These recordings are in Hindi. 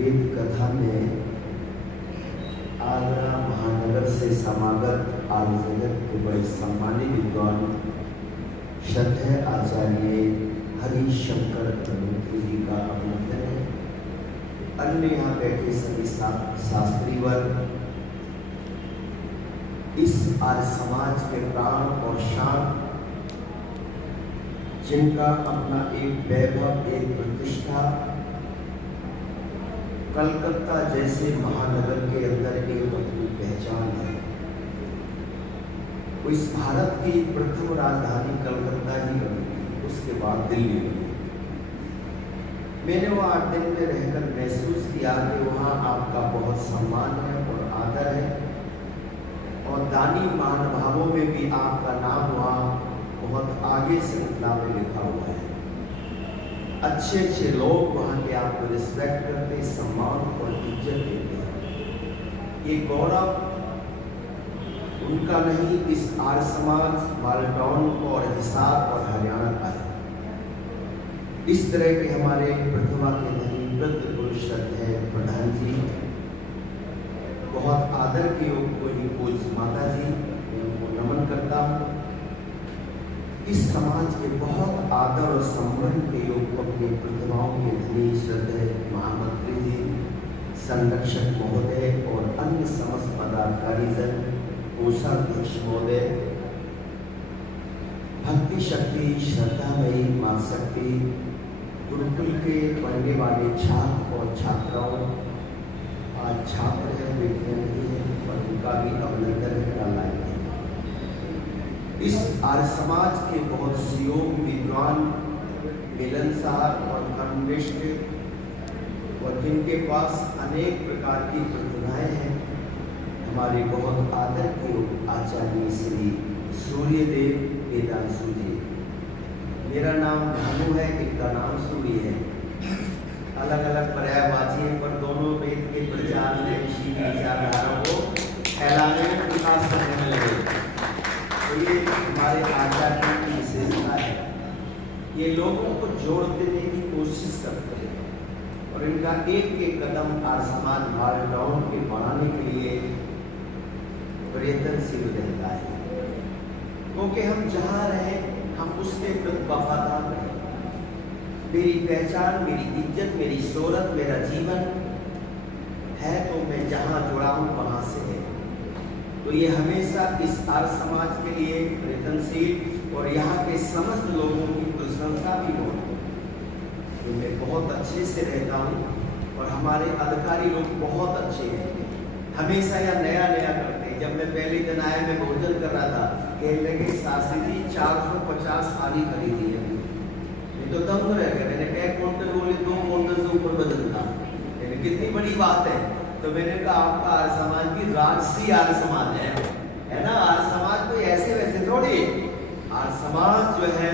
वेद कथा में आगरा महानगर से समागत आदि जगत के बड़े सम्मानित विद्वान श्रद्धेय आचार्य हरिशंकर धर्मपुरी जी का अभिनंदन है। अन्य यहाँ बैठे सभी शास्त्री वर्ग, इस आर्य समाज के प्राण और शान, जिनका अपना एक वैभव, एक प्रतिष्ठा, कलकत्ता जैसे महानगर के अंदर एक अपनी पहचान है। वो इस भारत की प्रथम राजधानी कलकत्ता ही बनी, उसके बाद दिल्ली बनी। मैंने वो 8 दिन में रहकर महसूस किया कि वहाँ आपका बहुत सम्मान है और आदर है, और दानी महानुभावों में भी आपका नाम वहाँ बहुत आगे श्रृंखला में लिखा हुआ है। अच्छे अच्छे लोग वहाँ के आपको रिस्पेक्ट करते, सम्मान और इज्जत देते हैं। ये गौरव उनका नहीं, इस आर्य समाज, मालटाउन और हिसार और हरियाणा का है। इस तरह के हमारे प्रतिभा के धनी वृद्ध पुरुष है प्रधान जी, बहुत आदर के योग को ही पूज्य माता जी, मैं उनको नमन करता हूँ। इस समाज के बहुत आदर और सम्मान के योग को अपनी प्रतिभाओं के धनी श्रद्धेय महामंत्री जी, संरक्षक महोदय और अन्य समस्त पदाधिकारीजन, कोषाध्यक्ष महोदय, भक्ति शक्ति श्रद्धामयी मां शक्ति, गुरुकुल के पढ़ने वाले छात्र और छात्राओं, आज छात्र हैं, बेटियां नहीं हैं, और उनका भी अभिनंदन करना है। इस आर्य समाज के बहुत से योग विद्वान, मिलनसार और कर्मनिष्ठ, और जिनके पास अनेक प्रकार की प्रतिभाएं हैं, हमारे बहुत आदर के आचार्य श्री सूर्यदेव वेदांशु जी। मेरा नाम भानु है, इनका नाम सूर्य है। अलग अलग पर्यायवाची है, पर दोनों वेद के प्रचार में ऋषि विचारधारा को फैलाने में विकास करने में लगे। तो ये हमारे आचार्य की विशेषता है। ये लोगों को जोड़ देने की कोशिश करते हैं, और इनका एक एक कदम आर्य समाज मालटाउन के बढ़ाने के लिए प्रयत्नशील रहता है। क्योंकि हम जहाँ रहें, हम उसके प्रति वफादार रहें। मेरी पहचान, मेरी इज्जत, मेरी शोहरत, मेरा जीवन है तो मैं जहाँ जुड़ा हूँ वहाँ से है। तो ये हमेशा इस आर्य समाज के लिए प्रयत्नशील, और यहाँ के समस्त लोगों की प्रशंसा भी बहुत है। तो मैं बहुत अच्छे से रहता हूँ, और हमारे अधिकारी लोग बहुत अच्छे हैं, हमेशा यह नया नया करते हैं। जब मैं पहले दिन आया, मैं भोजन कर रहा था, कहने लगे शास्त्री जी 450 थाली खरीदी है। मैं तो दंग रह गया। मैंने कहा क्विंटल, बोले 2 क्विंटल से ऊपर वजन था। मैंने कितनी बड़ी बात है। तो मैंने कहा आपका आर्य समाज की राजसी आर्य समाज है ना। आर्य समाज कोई ऐसे वैसे थोड़ी, आर्य समाज जो है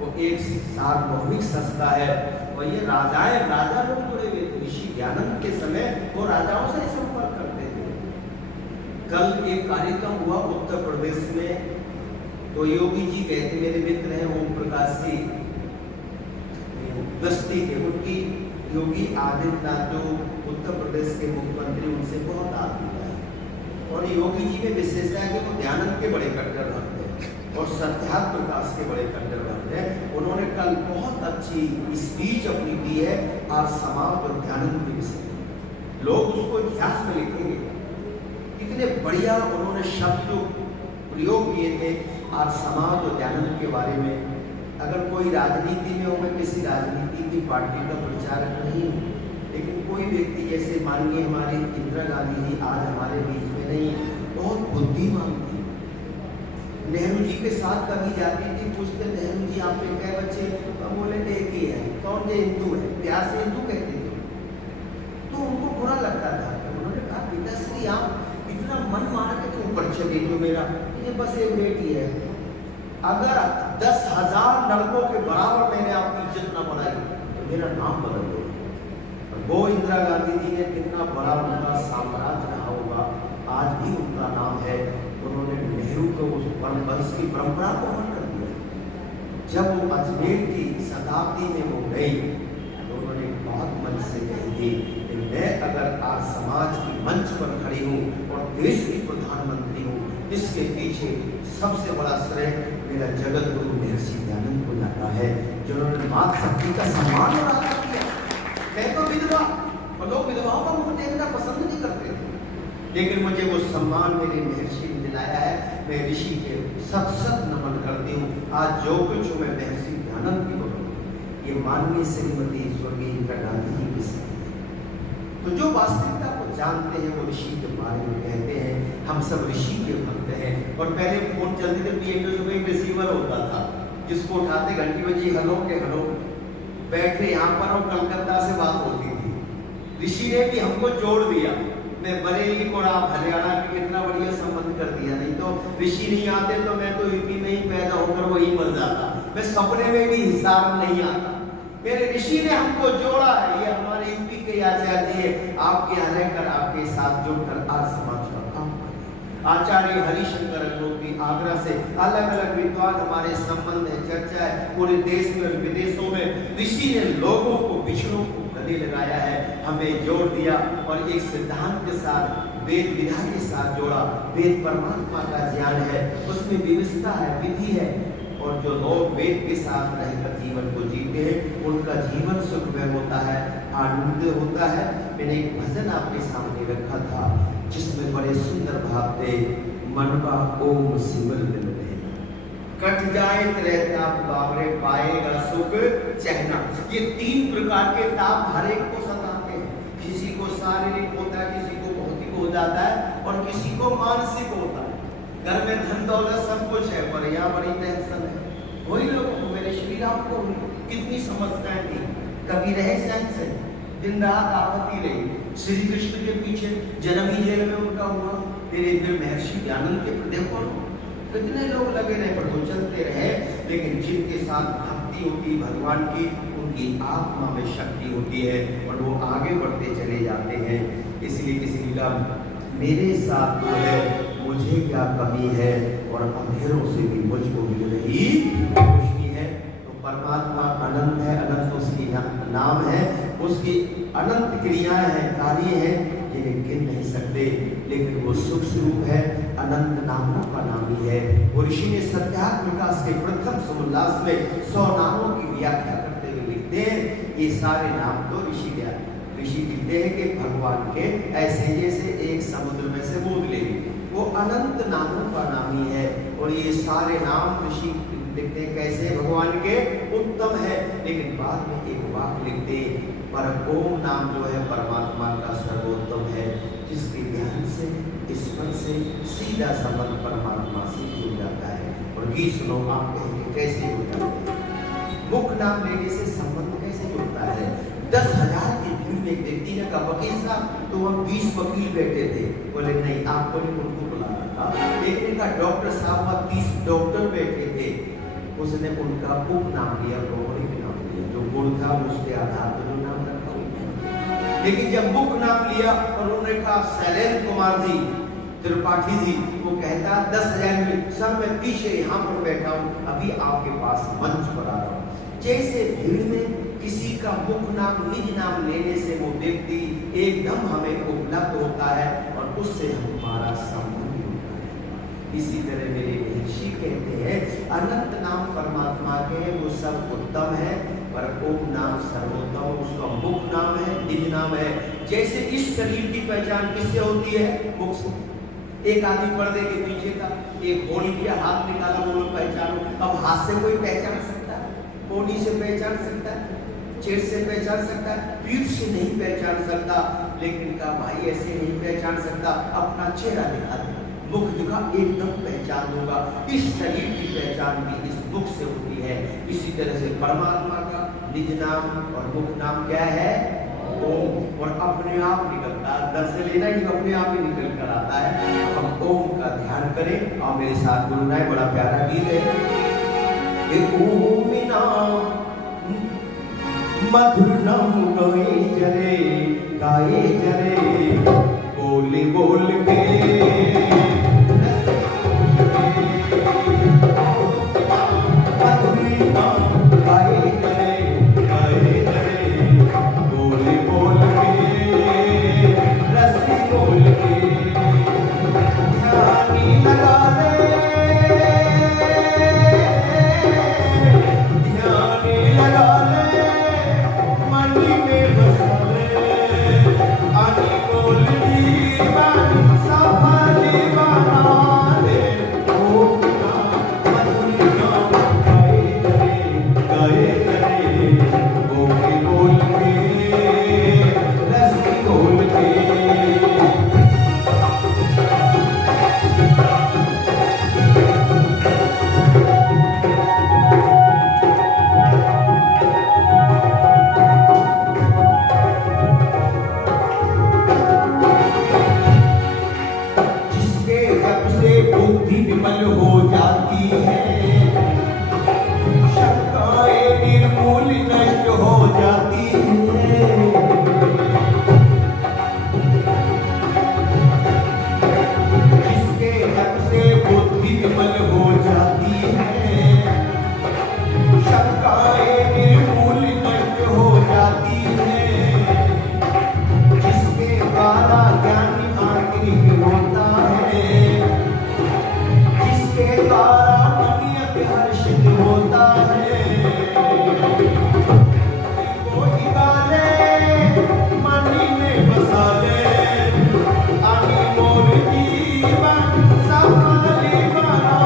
वो एक सार्वभौमिक संस्था है, और ये राजाएं, राजा लोग जुड़े हुए थे। ऋषि ज्ञानंद के समय वो राजाओं से संपर्क करते थे। कल एक कार्यक्रम हुआ उत्तर प्रदेश में, तो योगी जी गए थे, मेरे मित्र हैं ओम प्रकाश जी, गस्ती के, उनकी योगी आदित्यनाथ जो उत्तर प्रदेश के मुख्यमंत्री, उनसे बहुत आदमी है। और योगी जी में विशेषता है कि वो ध्यानंद के बड़े कट्टर भक्त हैं, और सत्यार्थ प्रकाश के बड़े कट्टर भक्त हैं। उन्होंने कल बहुत अच्छी स्पीच अपनी दी है आर्य समाज और ध्यानंद के विषय में। लोग उसको इतिहास में लिखेंगे। कितने बढ़िया उन्होंने शब्द जो प्रयोग किए थे आर्य समाज और ध्यानंद के बारे में। अगर कोई राजनीति में हो, मैं किसी राजनीति की पार्टी का प्रचारक नहीं हूँ, लेकिन कोई व्यक्ति जैसे माननीय हमारी इंदिरा गांधी जी आज हमारे बीच में नहीं, बहुत बुद्धिमान थी। नेहरू जी के साथ कभी जाती थी, पूछते नेहरू जी आप पे क्या बच्चे, तो बोले एक ही है। कौन? जो हिंदू है। प्यार से हिंदू कहते थे। तो उनको बुरा लगता था। तो उन्होंने कहा पिताश्री आप इतना मन मार के क्यों परिचय देते हो मेरा? ये बस एक बेटी है। अगर 10,000 लड़कों के बराबर मैंने आपकी इज्जत न बढ़ाई तो मेरा नाम बदल दो। वो इंदिरा गांधी जी ने कितना बड़ा उनका साम्राज्य रहा होगा, आज भी उनका नाम है। उन्होंने नेहरू को उस वंश की परंपरा को अमर कर दिया। जब वो अजमेर की शताब्दी में वो गई, तो उन्होंने बहुत मन से कही थी कि मैं अगर आज समाज की मंच पर खड़ी हूँ और देश की प्रधानमंत्री हूँ, इसके पीछे सबसे बड़ा श्रेय मेरा जगत गुरु महर्षि दयानंद को जाता है, जिन्होंने मातृशक्ति का सम्मान और आदर किया। मैं तो विधवा, और लोग विधवाओं का मुख देखना पसंद नहीं करते थे, लेकिन मुझे वो सम्मान मेरे महर्षि ने दिलाया है। मैं ऋषि के सत सत नमन करती हूँ। आज जो कुछ हूँ मैं महर्षि दयानंद की बदौलत, ये माननीय श्रीमती स्वर्गीय इंदिरा गांधी जी की सदी है। तो जो वास्तविकता को जानते हैं वो ऋषि के बारे में कहते हैं। हम सब ऋषि के भक्त हैं। और पहले फोन चलते थे, पीएमओ में एक रिसीवर होता था, जिसको उठाते घंटी बजी, हेलो के हेलो, बैठे यहाँ पर और कलकत्ता से बात होती थी। ऋषि ने भी हमको जोड़ दिया। मैं बरेली को आप हरियाणा के कितना बढ़िया संबंध कर दिया। नहीं तो ऋषि नहीं आते तो मैं तो यूपी में ही पैदा होकर वही मर जाता। मैं सपने में भी हिसाब नहीं आता। मेरे ऋषि ने हमको जोड़ा है। ये हमारे यूपी के आचार्य जी आपके यहाँ रहकर आपके साथ जुड़कर आज समाज का काम कर। आचार्य हरिशंकर अग्निहोत्री आगरा से अलग अलग विद्वान हमारे संबंध है, चर्चा है। पूरे देश में और विदेशों में ऋषि ने लोगों को, विषयों को गले लगाया है, हमें जोड़ दिया और एक सिद्धांत के साथ, वेद विधा के साथ जोड़ा। वेद परमात्मा का ज्ञान है, उसमें व्यवस्था है, विधि है। और जो लोग वेद के साथ रहकर जीवन को जीते हैं, उनका जीवन सुखमय होता है, आनंद होता है। मैंने एक भजन आपके सामने रखा था, जिसमें बड़े सुंदर भाव थे। मनवा ओम सिमल मिलते कट जाए त्रैताप बाबरे, पाएगा सुख चहना। ये तीन प्रकार के ताप हर एक को सताते हैं। किसी को शारीरिक होता है, किसी को भौतिक हो जाता है और किसी को मानसिक होता है। घर में धन दौलत सब कुछ है, पर यहाँ बड़ी टेंशन है। वही लोगों को, मेरे श्री राम को कितनी समस्याएं थी, कभी रहे सहन से, दिन रात आपत्ति रही। श्री कृष्ण के पीछे जन्म ही जेल में उनका हुआ। फिर महर्षि दयानंद के देखो कितने लोग लगे रहे, पर वो चलते रहे। लेकिन जिनके साथ भक्ति होती भगवान की, उनकी आत्मा में शक्ति होती है और वो आगे बढ़ते चले जाते हैं। इसलिए किसी का मेरे साथ तो है, मुझे क्या कमी है, और अंधेरों से भी मुझको मिल रही रोशनी है। तो परमात्मा अनंत है, अनंत उसकी नाम है, उसकी अनंत क्रियाएं हैं, कार्य हैं, जिन्हें गिन नहीं सकते। लेकिन वो सुख स्वरूप है, अनंत नामों का नामी है। वो ऋषि ने सत्यात्म विकास के प्रथम समोल्लास में 100 नामों की व्याख्या करते हुए लिखते हैं, ये सारे नाम तो ऋषि दिया। ऋषि कहते हैं कि भगवान के ऐसे जैसे एक समुद्र में से बूंद ले, वो अनंत नामों का नामी है। और ये सारे नाम ऋषि लिखते हैं कैसे भगवान के उत्तम है। लेकिन बाद में एक वाक्य लिखते, पर ओम नाम जो है परमात्मा का सर्वोत्तम है, जिसके ध्यान से, स्मरण से सीधा संबंध परमात्मा से जुड़ जाता है। और गीत सुनो, आप कहेंगे कैसे जुड़ता है? मुख नाम लेने से संबंध कैसे जुड़ता है? 10,000 की भीड़ में एक व्यक्ति ने कहा, वकील साहब, तो हम 20 वकील बैठे थे। बोले नहीं, आपको नहीं, उनको बुलाना था। एक ने कहा, डॉक्टर साहब, 30 डॉक्टर बैठे थे। उसने उनका उप नाम लिया, गौरिक नाम लिया, जो गुण था उसके आधार पर जो नाम रखा। लेकिन जब मुख नाम लिया और उन्होंने कहा शैलेंद्र कुमार जी, त्रिपाठी जी, वो कहता 10,000 में सर मैं पीछे यहाँ पर बैठा हूँ, अभी आपके पास मंच पर आ रहा हूँ। जैसे भीड़ में किसी का मुख नाम, निज नाम लेने से वो व्यक्ति एकदम हमें उपलब्ध होता है और उससे हमारा संबंध होता है। इसी तरह मेरे ऋषि कहते हैं, अनंत नाम परमात्मा के वो सब उत्तम है, पर ओम नाम सर्वोत्तम, उसका मुख नाम है, निज नाम है। जैसे इस शरीर की पहचान किससे होती है? मुख से। एक आदमी पर्दे के पीछे था, एक होली किया, हाथ निकाला, वो लोग पहचानो। अब हाथ से कोई पहचान सकता है? कोडी से पहचान सकता है? चेस्ट से पहचान सकता है? पीठ से नहीं पहचान सकता। लेकिन कहा भाई ऐसे नहीं पहचान सकता, अपना चेहरा दिखा दे, मुख दिखा, एकदम पहचान दूंगा। इस शरीर की पहचान भी इस मुख से होती है। इसी तरह से परमात्मा का निज नाम और मुख नाम क्या है? ओम। और अपने आप निकलता है, दर से लेना ही अपने आप ही निकल कर आता है। हम ओम का ध्यान करें। और मेरे साथ गुनगुनाए, बड़ा प्यारा गीत है। ओम नाम मधुर नाम गाए जरे, गाए जरे, बोले बोल के मधुर नाम गाए जरे, गाए जरे, निर्मल हो जाती है, शंकाएं निर्मूल नष्ट हो जाती है, जिसके द्वारा ज्ञान आंतरिक होता है, जिसके द्वारा मन हर्षित होता है, वो हिगाले मनी में बसा ले, अनमोल जीवन संभाले बना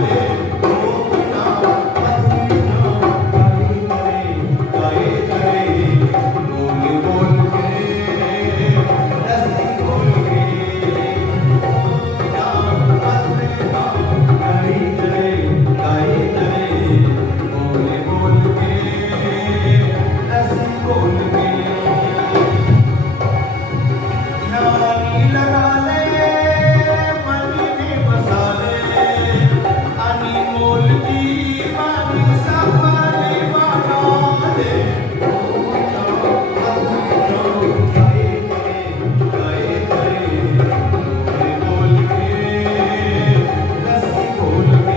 ले, गोविंदा मधुरा गाए करे बोल बोल के रसी बोल के, गोविंदा मधुरा गाए करे बोल बोल के रसी बोल के, ध्यानी लगा ले मनी में बसा ले, अनमोल जीवन संभाले बना ले, गाए करे बोल बोल के रसी बोल के।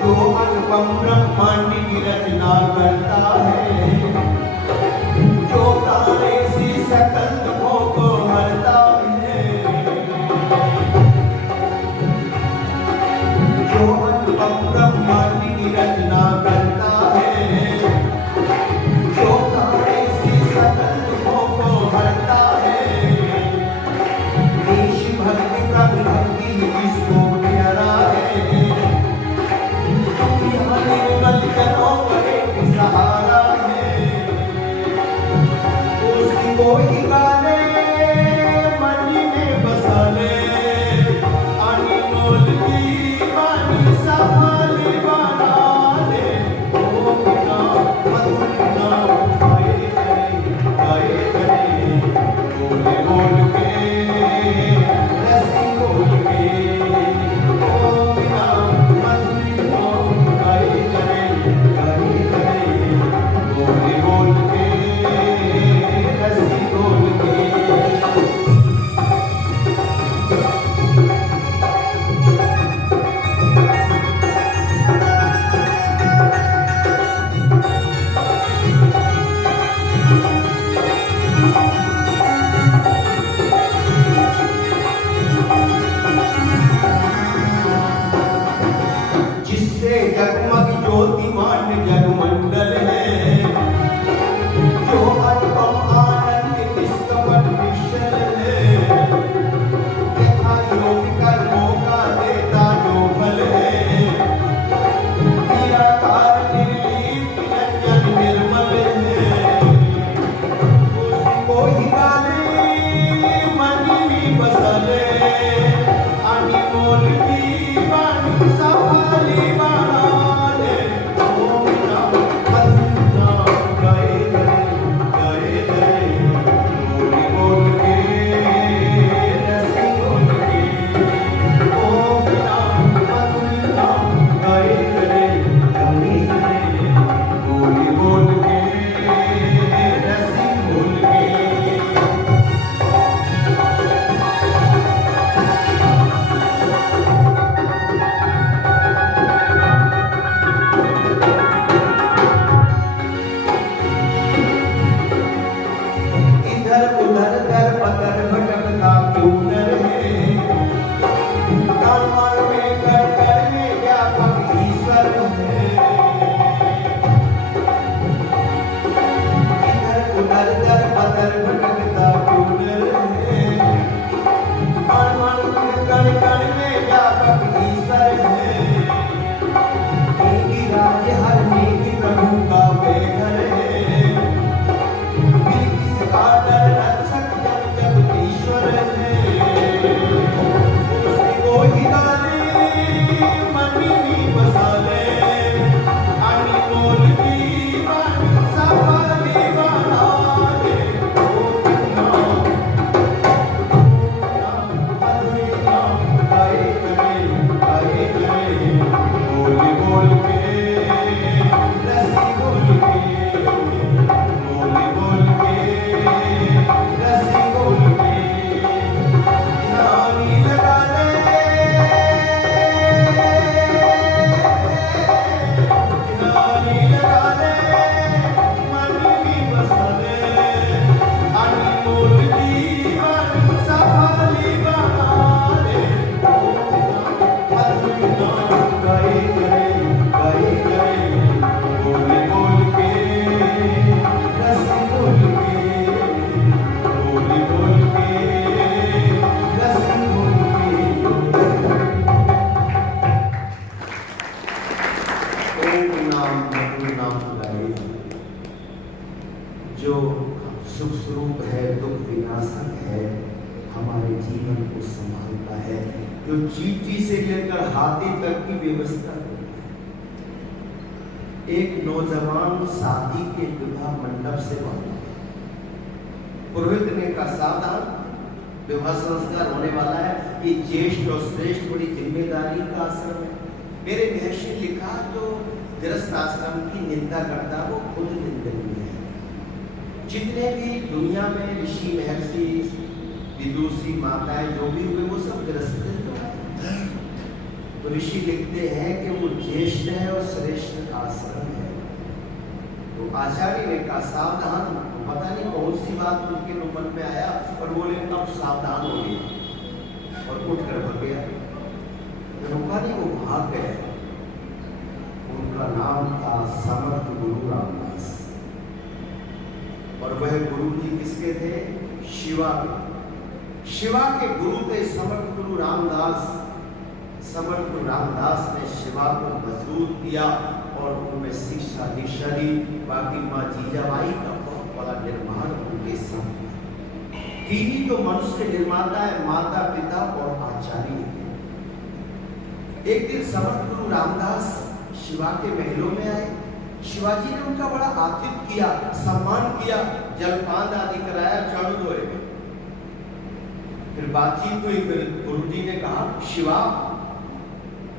जो अनुपम ब्रह्मांड की रचना करता है, जो तारे से सकल दुखों को हरता है, जो अनुपम ब्रह्मांड की रचना करता है, जो तारे से सकल दुखों को हरता है, देश भक्ति प्रभु भक्ति इसको प्यारा है, निर्मल पर एक सहारा है, उसको ही गाले मनी में बसा ले, अनमोल जीवन संभाले बना ले, गोविंदा मधुरा गाए करे बोल बोल के रसी बोल के, गोविंदा मधुरा गाए करे बोल बोल के रसी बोल के। ओम नाम मधुर नाम गाए, जो सुख स्वरूप है, दुख विनाशक है, हमारे जीवन को संभालता है, जो चींटी से लेकर हाथी तक की व्यवस्था करता है। एक नौजवान शादी के विवाह मंडप से बाहर, पुरोहित ने कहा सावधान, विवाह संस्कार होने वाला है, ये ज्येष्ठ और श्रेष्ठ बड़ी जिम्मेदारी का आश्रम है। मेरे महर्षि ने लिखा जो गृहस्थ आश्रम की निंदा करता वो खुद निंदनीय है। जितने भी दुनिया में ऋषि महर्षि विदुषी माताएं जो भी हुए वो सब गृहस्थ हैं। तो ऋषि लिखते हैं कि वो ज्येष्ठ है और श्रेष्ठ आश्रम है। तो आचार्य ने कहा सावधान, पता नहीं कौन सी बात उनके मन में आया और बोले अब सावधान हो गए और उठ कर भाग गया। रुका नहीं, वो भाग गए। उनका नाम था समर्थ गुरु रामदास और वह गुरु जी किसके थे? शिवा के। शिवा के गुरु थे समर्थ गुरु रामदास। समर्थ गुरु रामदास ने शिवा को मजबूत किया और उनमें शिक्षा दीक्षा दी। बाकी माँ जीजाबाई का बहुत बड़ा निर्माण उनके साथ। तीन ही तो मनुष्य के निर्माता है, माता पिता और आचार्य। एक दिन समर्थ गुरु रामदास शिवा के महलों में आए। शिवाजी ने उनका बड़ा आतिथ्य किया, सम्मान किया, जलपान आदि कराया, चढ़ धोए। फिर बातचीत हुई। फिर गुरुजी ने कहा शिवा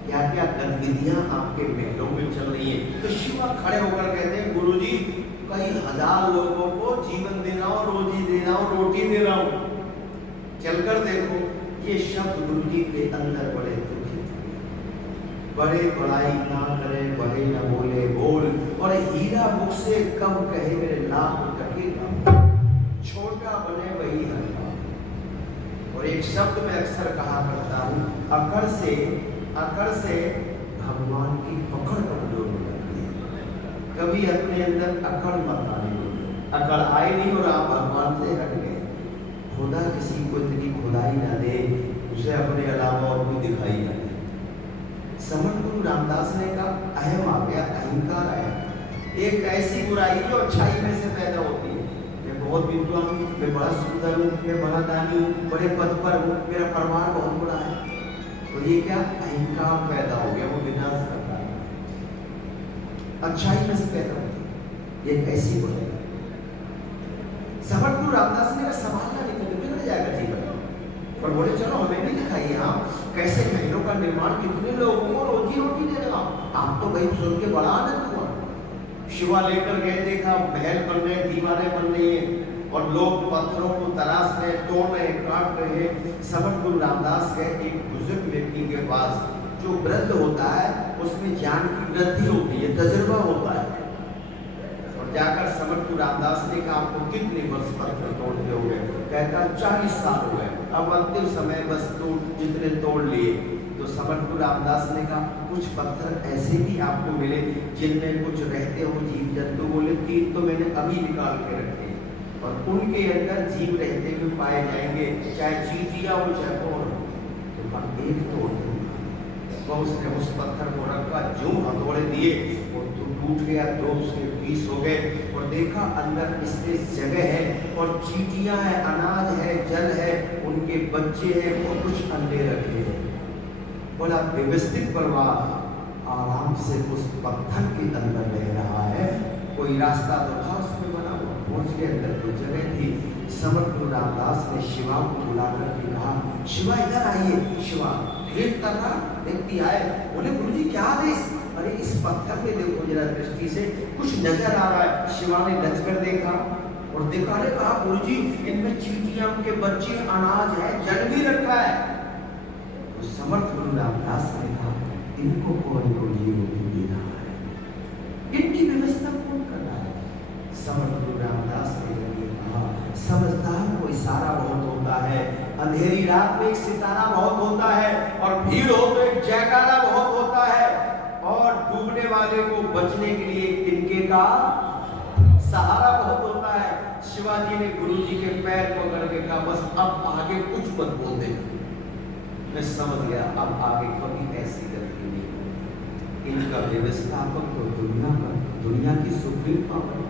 क्या क्या गतिविधियां आपके महलों में चल रही हैं? तो शिवा खड़े होकर कहते हैं गुरुजी कई हजार लोगों को जीवन दे रहा हूं, रोजी दे रहा हूं, रोटी दे रहा हूं, चलकर देखो। ये शब्द गुरुजी के अंदर बड़े दुखी थे। बड़े बड़ाई ना करे, बड़े न बोले बोल, और हीरा मुख से कम कहे मेरे लाभ कटेगा, छोटा बने वही हल्का। और एक शब्द में अक्सर कहा करता हूं, अकड़ से भगवान की पकड़ कमजोर हो जाती है। कभी अपने अंदर अकड़ मत आने दो। अकड़ आई नहीं और आप भगवान से हट गए। खुदा किसी को इतनी खुदाई ना दे उसे अपने अलावा और कोई दिखाई ना दे। समर्थ गुरु रामदास ने कहा अहम आ गया, अहंकार आया। एक ऐसी बुराई जो अच्छाई में से पैदा होती है। मैं बहुत विद्वान हूँ, मैं बड़ा सुंदर हूँ, मैं बड़ा दानी हूँ, बड़े पद पर हूँ, मेरा परिवार बहुत बड़ा है। तो ये क्या अहंकार पैदा हो गया, वो विनाश करता है। अच्छाई में से पैदा होती है, ये कैसी बुराई। समर्थ गुरु रामदास ने संभालना नहीं तो बिगड़ जाएगा जीवन। पर बोले चलो हमें भी दिखाइए आप कैसे महलों का निर्माण, कितने लोगों को रोजी रोटी दे रहे हो आप। तो भाई सुन के बड़ा आनंद हुआ। शिवा लेकर गए, देखा महल बन रहे, दीवारें बन रही है और लोग पत्थरों को तराश रहे, तोड़ रहे, काट रहे। समर्थ गुरु रामदास गए एक बुजुर्ग व्यक्ति के पास। जो वृद्ध होता है उसमें ज्ञान की वृद्धि होती है, तजुर्बा होता है। और जाकर समर्थ गुरु रामदास ने कहा आपको कितने वर्ष पत्थर तोड़ते हो गए? कहता 40 साल हो गए, अब अंतिम समय बस जितने तोड़ लिए। तो समर्थ गुरु रामदास ने कहा कुछ पत्थर ऐसे भी आपको मिले जिनमें कुछ रहते हो जीव जंतु? बोले 3 तो मैंने अभी निकाल के रखे और उनके अंदर जीव रहते हुए पाए जाएंगे, चाहे चींटियां हो चाहे कौन। तो हम एक तोड़ दूंगा। तो उसने उस पत्थर को रखा, जो हथौड़े दिए वो टूट गया, 2 उसके पीस हो गए। और देखा अंदर इसमें जगह है और चींटियां है, अनाज है, जल है, उनके बच्चे हैं, वो कुछ अंडे रखे हैं। बोला व्यवस्थित परिवार आराम से उस पत्थर के अंदर रह रहा है। कोई रास्ता तो था उसमें बना हुआ, पहुंच के अंदर तो जगह थी। समर्थ गुरु रामदास ने शिवा को बुलाकर के कहा शिवा इधर आइए। शिवा भेंट कर रहा व्यक्ति आए, बोले गुरुजी क्या आदेश? अरे इस पत्थर पे देखो जरा दृष्टि से, कुछ नजर आ रहा है। शिवा ने नजकर देखा और देखा, अरे कहा गुरुजी इनमें चींटियां के बच्चे, अनाज है, जल भी रखा है। तो समर्थ गुरु रामदास ने कहा इनको कौन रोजी रोटी दे रहा है, इनकी व्यवस्था कौन कर रहा है? समर्थ गुरु रामदास ने कहा समझदार को इशारा बहुत होता है, अंधेरी रात में एक सितारा बहुत होता है, और भीड़ हो तो एक जयकारा बहुत होता है, और डूबने वाले को बचने के लिए एक तिनके का सहारा बहुत होता है। शिवाजी ने गुरुजी के पैर पकड़ के कहा बस अब आगे कुछ मत बोल देना। मैं समझ गया अब आगे कभी ऐसी गलती नहीं। इनका व्यवस्थापक तो दुनिया की सुप्रीम पावर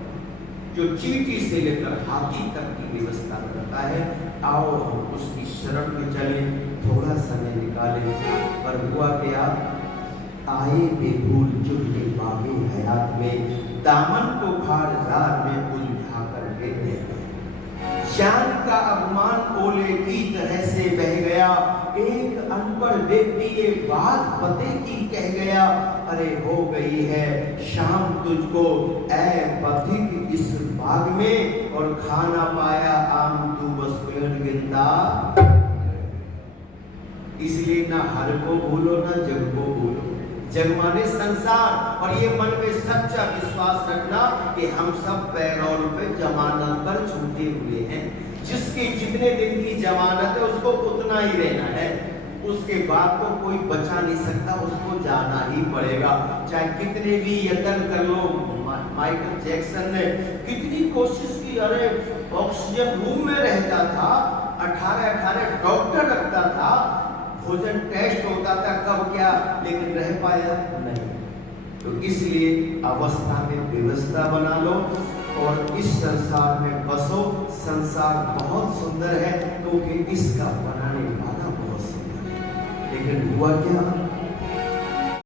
जो चींटी से लेकर हाथी तक की व्यवस्था करता है। आओ हम उसकी शरण में चले, थोड़ा समय निकालें। पर हुआ क्या, आए बेभूल चुनके बागे हयात में, दामन को खारजार में उलझा कर गिरने गए। जान का अभिमान ओले की तरह से बह गया। एक अनपढ़ व्यक्ति ये बात पते की कह गया, अरे हो गई है शाम तुझको ऐ पथिक इस बाग में, और खाना पाया आम तू बस पेड़ गिनता। इसलिए ना हर को भूलो ना जग को भूलो। जग माने संसार, और ये मन में सच्चा विश्वास रखना कि हम सब पैरोल पे जमानत पर छूटे हुए हैं। जिसकी जितने दिन की जमानत है उसको उतना ही रहना है, उसके बाद तो कोई बचा नहीं सकता, उसको जाना ही पड़ेगा। चाहे कितने भी यत्न कर लो। माइकल जैक्सन ने कितनी कोशिश की, अरे ऑक्सीजन रूम में रहता था, 18 डॉक्टर रखता था, भोजन टेस्ट होता था कब क्या, लेकिन रह पाया नहीं। तो इसलिए अवस्था में व्यवस्था बना लो और इस संसार में बसो। संसार बहुत सुंदर है क्योंकि इसका बनाने वाला बहुत सुंदर है। लेकिन हुआ क्या,